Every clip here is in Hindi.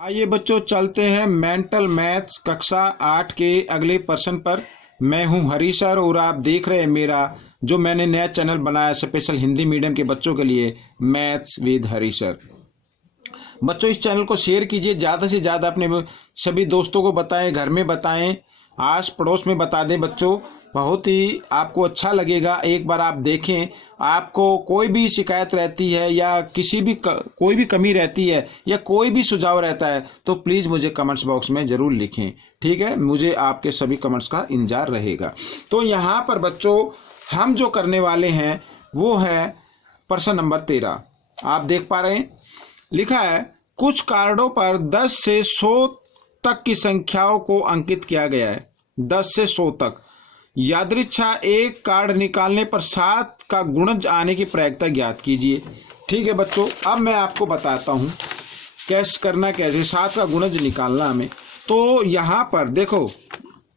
आइए बच्चों, चलते हैं मेंटल मैथ्स कक्षा 8 के अगले प्रश्न पर। मैं हूं हरी सर और आप देख रहे हैं मेरा जो मैंने नया चैनल बनाया स्पेशल हिंदी मीडियम के बच्चों के लिए, मैथ्स विद हरी सर। बच्चों, इस चैनल को शेयर कीजिए, ज़्यादा से ज़्यादा अपने सभी दोस्तों को बताएं, घर में बताएं, आस पड़ोस में बता दें। बच्चों, बहुत ही आपको अच्छा लगेगा। एक बार आप देखें, आपको कोई भी शिकायत रहती है या कोई भी कमी रहती है या कोई भी सुझाव रहता है तो प्लीज़ मुझे कमेंट्स बॉक्स में ज़रूर लिखें। ठीक है, मुझे आपके सभी कमेंट्स का इंतजार रहेगा। तो यहाँ पर बच्चों हम जो करने वाले हैं वो है प्रश्न नंबर 13। आप देख पा रहे हैं, लिखा है कुछ कार्डों पर 10 से 100 तक की संख्याओं को अंकित किया गया है। 10 से 100 तक। यादृच्छा एक कार्ड निकालने पर 7 का गुणज आने की प्रायिकता ज्ञात कीजिए। ठीक है बच्चों, अब मैं आपको बताता हूं कैसे करना, कैसे 7 का गुणज निकालना हमें। तो यहां पर देखो,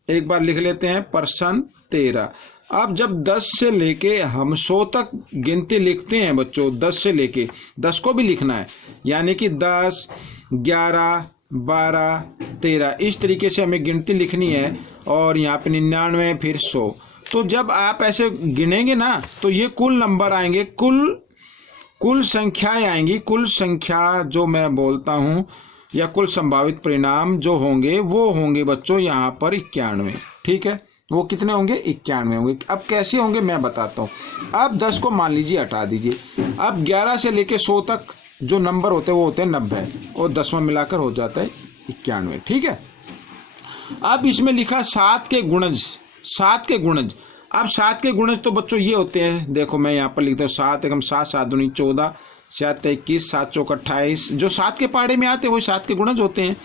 एक बार लिख लेते हैं प्रश्न 13। अब जब 10 से लेके हम 100 तक गिनती लिखते हैं बच्चों, 10 से लेके 10 को भी लिखना है, यानी कि 10, 11, 12, 13 इस तरीके से हमें गिनती लिखनी है। और यहाँ पे 99, फिर 100। तो जब आप ऐसे गिनेंगे ना तो ये कुल नंबर आएंगे, कुल संख्याएं आएंगी। कुल संख्या जो मैं बोलता हूँ या कुल संभावित परिणाम जो होंगे वो होंगे बच्चों यहाँ पर 91। ठीक है, वो कितने होंगे? 91 होंगे। अब कैसे होंगे मैं बताता हूँ। अब 10 को मान लीजिए हटा दीजिए। अब 11 से लेके 100 तक जो नंबर होते हैं वो होते हैं 90 और 10वां मिलाकर हो जाता है 91। ठीक है, अब इसमें लिखा 7 के गुणज। 7 के गुणज, अब 7 के गुणज तो बच्चों ये होते हैं, देखो मैं यहाँ पर लिखता हूँ 7 एकम 7, 7 दूनी 14, 7 21, 7 चौक 28। जो 7 के पहाड़े में आते हैं वो 7 के गुणज होते हैं।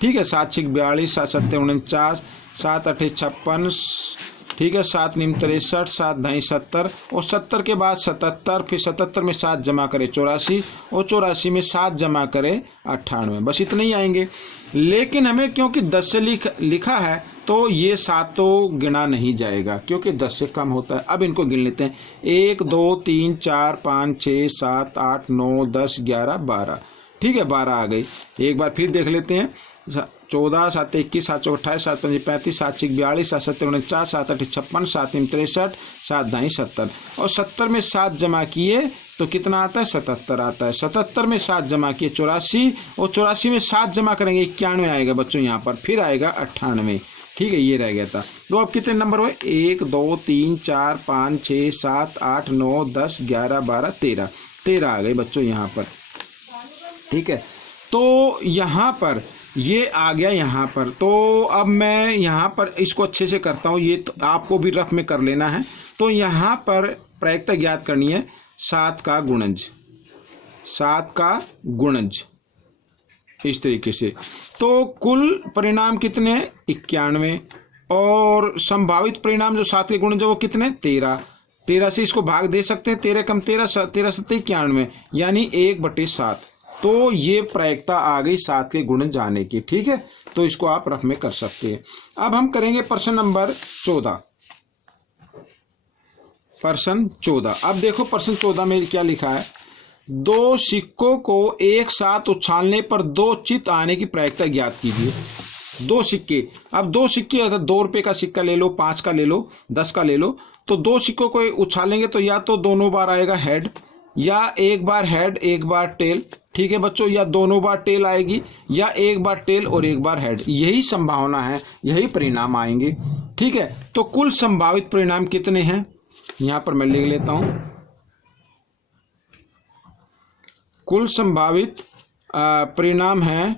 ठीक है, 7 6 42, 7 7 49, 7 8 56। ठीक है, 7 9 63, 7 ढाई 70 और 70 के बाद 77, फिर 77 में 7 जमा करे 84 और 84 में 7 जमा करे 98। बस इतने ही आएंगे। लेकिन हमें क्योंकि 10 से लिखा है तो ये 7 तो गिना नहीं जाएगा क्योंकि 10 से कम होता है। अब इनको गिन लेते हैं। 1 2 3 4 5 6 7 8 9 10 11 12। ठीक है, 12 आ गई। एक बार फिर देख लेते हैं। 14, 7 21, 7 चौक 28, 7 5 35, 7 6 42, 7 7 49, 7 8 56, 7 9 63, 7 ढाई 70 और 70 में 7 जमा किए तो कितना आता है? 77 आता है। 77 में 7 जमा किए 84 और 84 में 7 जमा करेंगे 91 आएगा बच्चों यहाँ पर, फिर आएगा 98। ठीक है, ये रह गया था। तो अब कितने नंबर हुए? 1 2 3 4 5 6 7 8 9 10 11 12 13। 13 आ गए बच्चों यहाँ पर। ठीक है, तो यहाँ पर ये आ गया यहाँ पर। तो अब मैं यहाँ पर इसको अच्छे से करता हूँ, ये तो आपको भी रफ में कर लेना है। तो यहाँ पर प्रायिकता ज्ञात करनी है 7 का गुणज। 7 का गुणज इस तरीके से। तो कुल परिणाम कितने? 91 और संभावित परिणाम जो 7 के गुणज है वो कितने? 13। 13 से इसको भाग दे सकते हैं। 13 कम 13, 13 7 91 यानी 1/7। तो ये प्रायिकता आ गई 7 के गुणज जाने की। ठीक है, तो इसको आप रफ में कर सकते हैं। अब हम करेंगे प्रश्न नंबर 14। प्रश्न 14। अब देखो प्रश्न 14 में क्या लिखा है। 2 सिक्कों को एक साथ उछालने पर 2 चित आने की प्रायिकता ज्ञात कीजिए। 2 सिक्के, अब 2 सिक्के अगर 2 रुपए का सिक्का ले लो, 5 का ले लो, 10 का ले लो, तो 2 सिक्कों को उछालेंगे तो या तो दोनों बार आएगा हेड, या एक बार हेड एक बार टेल। ठीक है बच्चों, या दोनों बार टेल आएगी, या एक बार टेल और एक बार हेड। यही संभावना है, यही परिणाम आएंगे। ठीक है, तो कुल संभावित परिणाम कितने हैं यहां पर मैं लिख लेता हूं। कुल संभावित परिणाम है,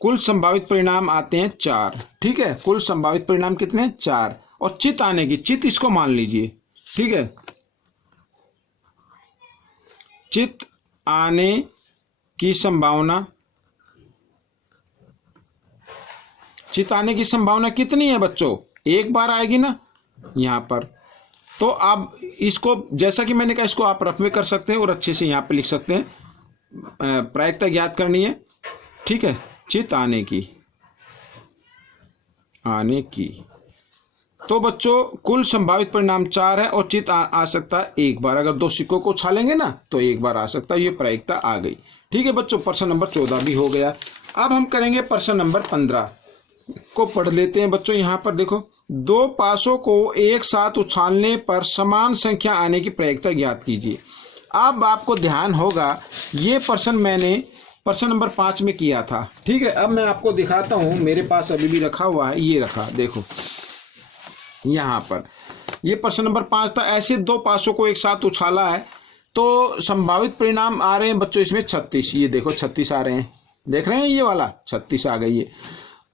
कुल संभावित परिणाम आते हैं 4। ठीक है, कुल संभावित परिणाम कितने? 4। और चित आने की, चित इसको मान लीजिए। ठीक है, चित आने की संभावना, चित आने की संभावना कितनी है बच्चों? एक बार आएगी ना यहां पर। तो अब इसको, जैसा कि मैंने कहा, इसको आप रफ में कर सकते हैं और अच्छे से यहां पे लिख सकते हैं। प्रायिकता ज्ञात करनी है। ठीक है, चित आने की, तो बच्चों कुल संभावित परिणाम 4 है और चित आ सकता है एक बार। अगर 2 सिक्कों को उछालेंगे ना तो एक बार आ सकता है। ये प्रायिकता आ गई। ठीक है बच्चों, प्रश्न नंबर 14 भी हो गया। अब हम करेंगे प्रश्न नंबर 15 को पढ़ लेते हैं बच्चों। यहाँ पर देखो, 2 पासों को एक साथ उछालने पर समान संख्या आने की प्रायिकता ज्ञात कीजिए। अब आपको ध्यान होगा ये प्रश्न मैंने प्रश्न नंबर 5 में किया था। ठीक है, अब मैं आपको दिखाता हूँ, मेरे पास अभी भी रखा हुआ है, ये रखा, देखो यहाँ पर ये प्रश्न नंबर 5 था। ऐसे 2 पासों को एक साथ उछाला है तो संभावित परिणाम आ रहे हैं बच्चों इसमें 36। ये देखो 36 आ रहे हैं, देख रहे हैं, ये वाला 36 आ गई है।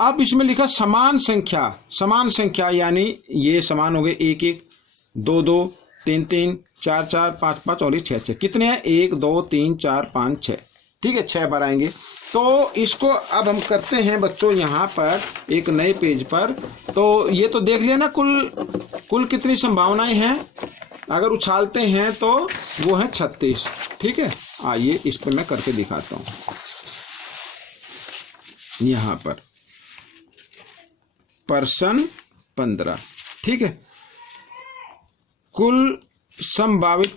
अब इसमें लिखा समान संख्या, समान संख्या यानी ये समान हो गए 1 1, 2 2, 3 3, 4 4, 5 5 और ये 6 6। कितने हैं? 1 2 3 4 5 6। ठीक है, 6 बार आएंगे। तो इसको अब हम करते हैं बच्चों यहाँ पर एक नए पेज पर। तो ये तो देख लिया ना कुल कितनी संभावनाएं हैं अगर उछालते हैं तो वो है 36। ठीक है, आइए इस पर मैं करके दिखाता हूँ। यहाँ पर प्रश्न 15। ठीक है, कुल संभावित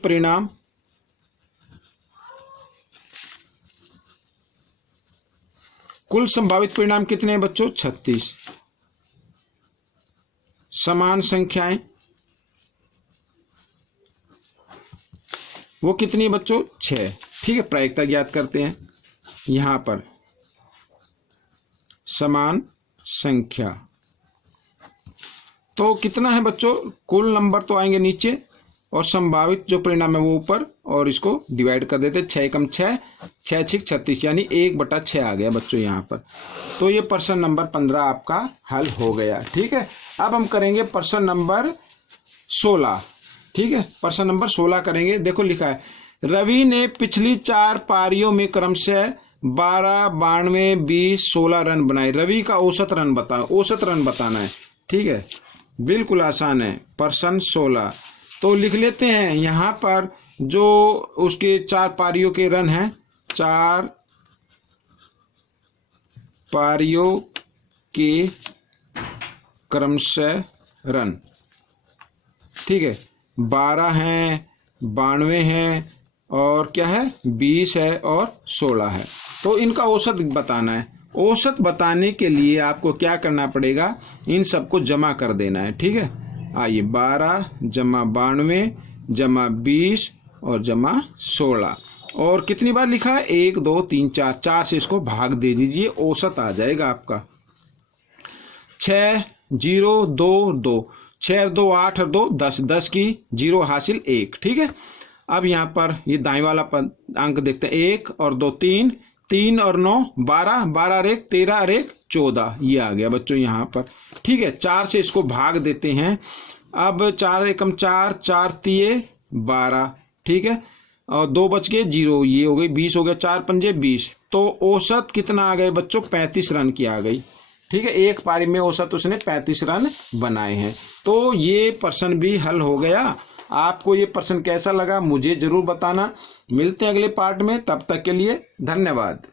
परिणाम कितने हैं बच्चों? 36। समान संख्याएं वो कितनी है बच्चों? 6। ठीक है, प्रायिकता ज्ञात करते हैं। यहां पर समान संख्या तो कितना है बच्चों? कुल नंबर तो आएंगे नीचे और संभावित जो परिणाम है वो ऊपर, और इसको डिवाइड कर देते। 6 कम 6, 6 6 36 यानी 1/6 आ गया बच्चों यहाँ पर। तो ये प्रश्न नंबर 15 आपका हल हो गया। ठीक है, अब हम करेंगे प्रश्न नंबर 16। ठीक है, प्रश्न नंबर 16 करेंगे। देखो लिखा है, रवि ने पिछली 4 पारियों में क्रमशः 12 92 20 16 रन बनाए। रवि का औसत रन बताओ, औसत रन बताना है। ठीक है, बिल्कुल आसान है। प्रश्न 16 तो लिख लेते हैं। यहाँ पर जो उसके 4 पारियों के रन हैं, 4 पारियों के क्रमशः रन। ठीक है, 12 हैं, 92 हैं और क्या है 20 है और 16 है। तो इनका औसत बताना है। औसत बताने के लिए आपको क्या करना पड़ेगा? इन सबको जमा कर देना है। ठीक है, आइए 12 जमा 92 जमा 20 और जमा 16। और कितनी बार लिखा है? 1 2 3 4, 4 से इसको भाग दे दीजिए, औसत आ जाएगा आपका 6 0 2 2, 6 2 8 और 2 10, 10 की 0 हासिल 1। ठीक है, अब यहाँ पर ये दाएं वाला अंक देखते हैं। 1 और 2 3, 3 और 9 12, 12 और 1 13 और 1 14, ये आ गया बच्चों यहाँ पर। ठीक है, 4 से इसको भाग देते हैं। अब 4 एकम 4, 4 तिये 12। ठीक है, और 2 बच गए 0, ये हो गई 20 हो गया, 4 पंजे 20। तो औसत कितना आ गए बच्चों? 35 रन की आ गई। ठीक है, एक पारी में औसत उसने 35 रन बनाए हैं। तो ये प्रश्न भी हल हो गया। आपको ये प्रश्न कैसा लगा मुझे जरूर बताना। मिलते हैं अगले पार्ट में, तब तक के लिए धन्यवाद।